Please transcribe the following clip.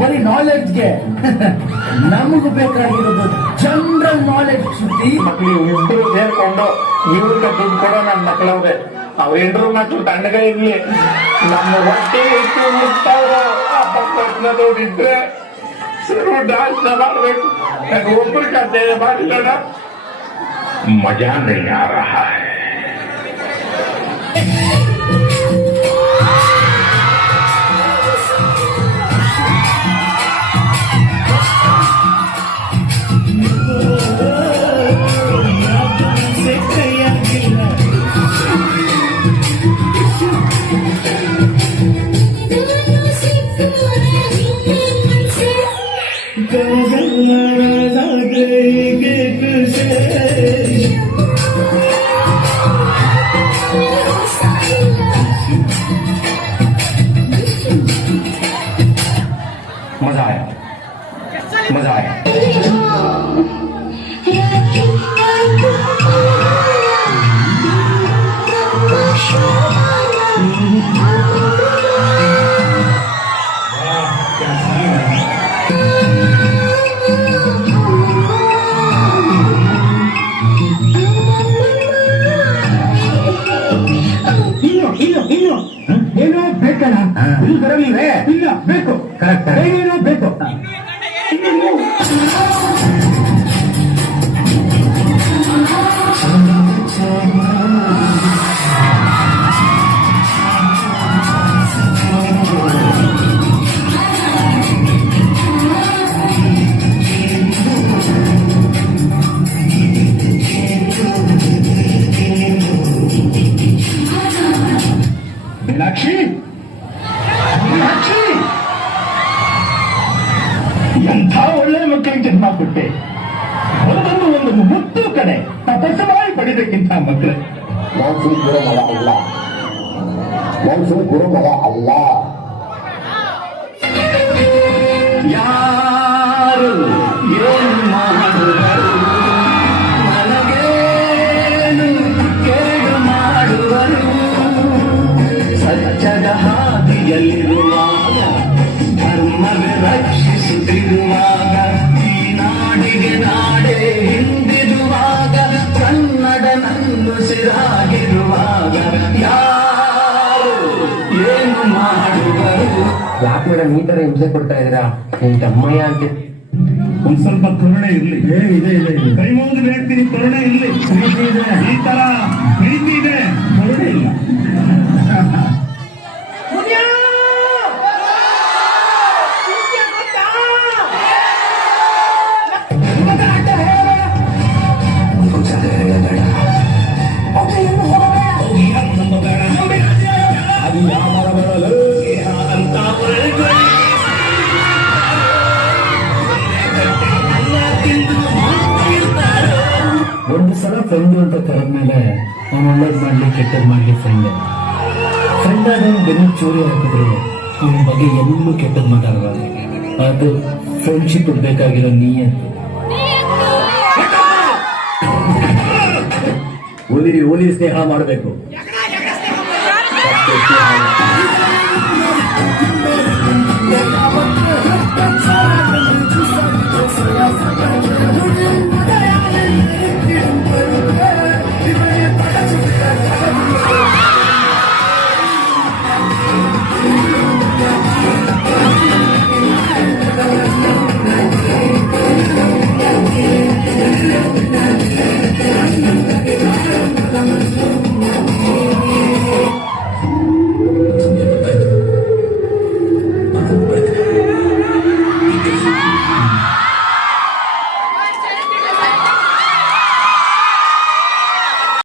ಬರೀ ನಾಲೆಡ್ಜ್ಗೆ ನಮಗೂ ಬೇಕಾಗಿರೋದು ಜನರಲ್ ನಾಲೆಡ್ಜ್. ಸುದ್ದಿ ಮಕ್ಳು ಇಬ್ರು ಸೇರ್ಕೊಂಡು ಇವ್ರಿಗೆ ದುಡ್ಡು ಕೊಡೋ ನನ್ನ ಮಕ್ಳವ್ರೆ, ಅವ್ರಿಬ್ರು ಮಕ್ಳು ತಣ್ಣಗ ಇರ್ಲಿ, ನಮ್ಮ ಹೊಟ್ಟೆ ಇಟ್ಟು ಮುಟ್ತಾವ್ರ ದುಡ್ಡಿದ್ರೆ ಶುರು ಡಾನ್ಸ್ ಮಾಡ್ಬೇಕು. ಒಬ್ರು ಕತೆ ಮಾಡಿಲ್ಲ, ಮಜಾ ನೈ ಆ ರಹಾ ಹೈ. मजा आया, मजा आया. ಏನೋ ಬೇಕಲ್ಲ, ಇಲ್ಲಿ ಬರಲಿವೆ, ಇಲ್ಲ ಬೇಕು, ಕರೆಕ್ಟ್, ಏನೋ ಬೇಕು. ಬಿಟ್ಟೆ ಒಂದು ಮುತ್ತು ಕಡೆ ತಪಸ್ಸವಾಗಿ ಪಡಿಬೇಕಿಂತ ಮಕ್ಕಳೇ. ನಾನು ಸುಮ್ ಗುರು ಮಗ ಅಲ್ಲ, ನಾನು ಸುಮ್ ಗುರು ಮಗ ಅಲ್ಲ. ಯಾರು ಏನು ಮಾಡುವರು, ನನಗೇನು ಕೇಡು ಮಾಡುವರು. ಸತ್ಯದ ಹಾದಿಯಲ್ಲಿರುವಾಗ, ಧರ್ಮವೇ ರಕ್ಷಿಸುತ್ತಿರುವಾಗ, ಈ ನಾಡಿಗೆ ನಾಡೇ ಹಿಂದಿರುವಾಗ, ಕನ್ನಡ ನನ್ನುಸಿರಾಗಿರುವಾಗ ಯಾರು ಏನು ಮಾಡುವರು. ಯಾಕೆ ಮೇಡಮ್ ಈ ತರ ಹಿಂಸೆ ಕೊಡ್ತಾ ಇದ್ದೀರಾ? ನಿಮ್ ತಮ್ಮಯ್ಯ ಅಂತ ಒಂದ್ ಸ್ವಲ್ಪ ಕರುಣೆ ಇರ್ಲಿ. ಇದೆ ಕೈ ಮುಗಿದು ಹೇಳ್ತೀನಿ, ಕರುಣೆ ಇರ್ಲಿ. ಪ್ರೀತಿ ಇದೆ, ಈ ತರ ಪ್ರೀತಿ ಇದೆ, ಕರುಣೆ ಇಲ್ಲ. ಒಂದು ಸಲ ಫ್ರೆಂಡು ಅಂತ ಕರೆದ್ಮೇಲೆ ಅವ್ನು ಒಳ್ಳೇದು ಮಾಡ್ಲಿ ಕೆಟ್ಟದ್ ಮಾಡ್ಲಿ ಫ್ರೆಂಡ್ ಆದವನು ಬೆನ್ನು ಚೂರಿ ಹಾಕಿದ್ರೆ ಅವನ ಬಗ್ಗೆ ಎಲ್ಲೂ ಕೆಟ್ಟದ್ ಮಾತಾಡಬಾರ್ದು. ಅದು ಫ್ರೆಂಡ್ಶಿಪ್ ಬೇಕಾಗಿರೋ ನೀಯತ್ತು. ಹುಲಿ ಸ್ನೇಹ ಮಾಡಬೇಕು.